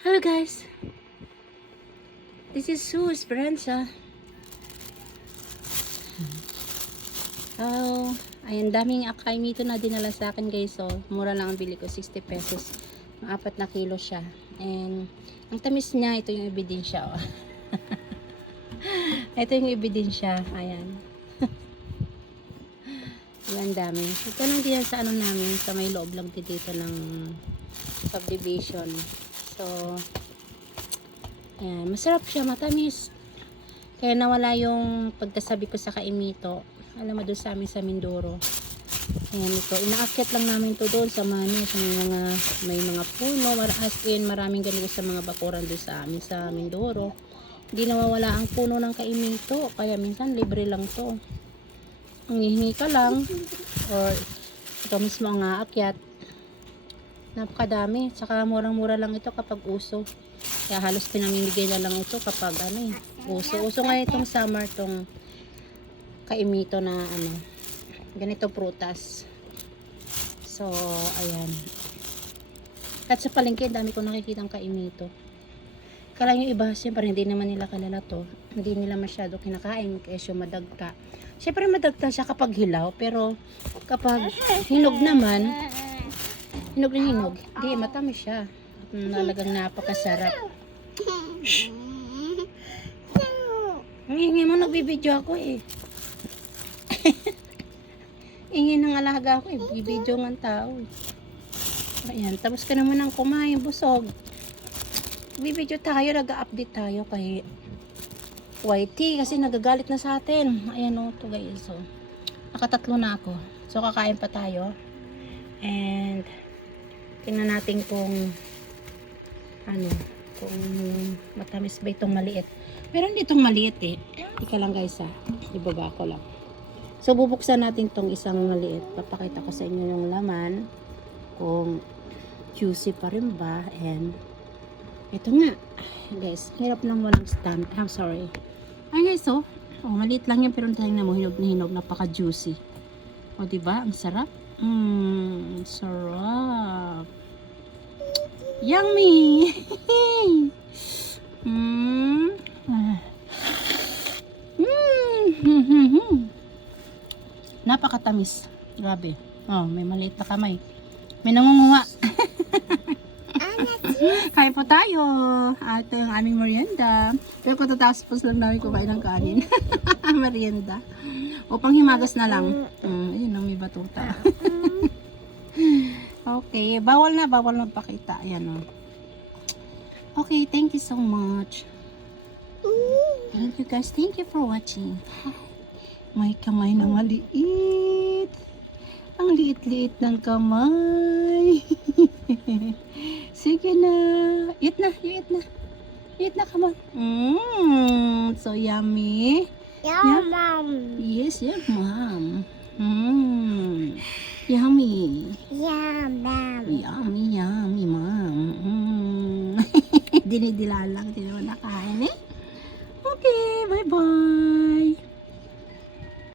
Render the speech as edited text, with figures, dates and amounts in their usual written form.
Hello guys, this is Sue Esperanza. Oh, ayun, daming akay mito na dinala sa akin guys. So, mura lang ang bili ko, 60 pesos. Ang 4 na kilo siya. And, ang tamis niya, ito yung ebidensya. Oh. Ito yung ebidensya. Ayan. Ang dami. Ito lang din sa ano namin, sa may loob lang din dito ng subdivision. So, ayan, masarap siya, matamis. Kaya nawala yung pagkasabi ko sa kaimito. Alam mo doon sa amin sa Mindoro. Ayan ito, inaakyat lang namin to doon sa may mga puno, as in maraming ganito sa mga bakuran doon sa amin sa Mindoro. Hindi nawawala ang puno ng kaimito, kaya minsan libre lang to. Ang hihingi ka lang, or ito mismo ang aakyat. Napakadami, saka murang-mura lang ito kapag uso. Kaya halos pinamimigay na lang ito kapag ano uso nga itong summer tong kaimito na ano, ganito prutas. So, ayan. At sa palengke, dami ko nakikitang kaimito. Kala yung iba, siyempre hindi naman nila kalala to. Hindi nila masyado kinakain kasi madagta. Siyempre madagta siya kapag hilaw, pero kapag hinog naman, hinog na hinog, di matamis siya. Talagang napakasarap. Ang ingay mo, nagbibideo ako eh. Ingay ng alaga ako eh, bibideo ng tao eh. Ayan, tapos ka naman ng kumain, busog. Bibideo tayo, nag-update tayo kay YT kasi nagagalit na sa atin. Ayan o, ito guys. So, nakatatlo na ako. So, kakain pa tayo. And, tingnan natin kung kung matamis ba itong maliit. Meron ditong maliit eh. Ika lang guys ha. Ibaba ko lang. So, bubuksan natin tong isang maliit. Papakita ko sa inyo yung laman. Kung juicy pa rin ba. And, ito nga. Guys, hirap lang walang stand. I'm sorry. Ay guys, oh. Oh, maliit lang yan pero tingnan mo, hinog na hinog, napaka-juicy. O, diba? Ang sarap. Sarap. Yummy! Napakatamis. Grabe. Oh, may maliit na kamay. May nangunguha. Kain po tayo. Ito yung aming merienda. Pero kung tatapos lang namin kumain ng kanin. Merienda. Upang himagas na lang. Ayun ang may batuta. Okay. Bawal na pakita. Ayan o. Okay. Thank you so much. Thank you guys. Thank you for watching. May kamay na maliit. Ang liit-liit ng kamay. Sige na. Eat na. Eat na, come on. So yummy. Yeah, Mom. Yes, yeah, Mom. Yummy. Yeah, Mom. Yummy, Mom. Dinidila lang.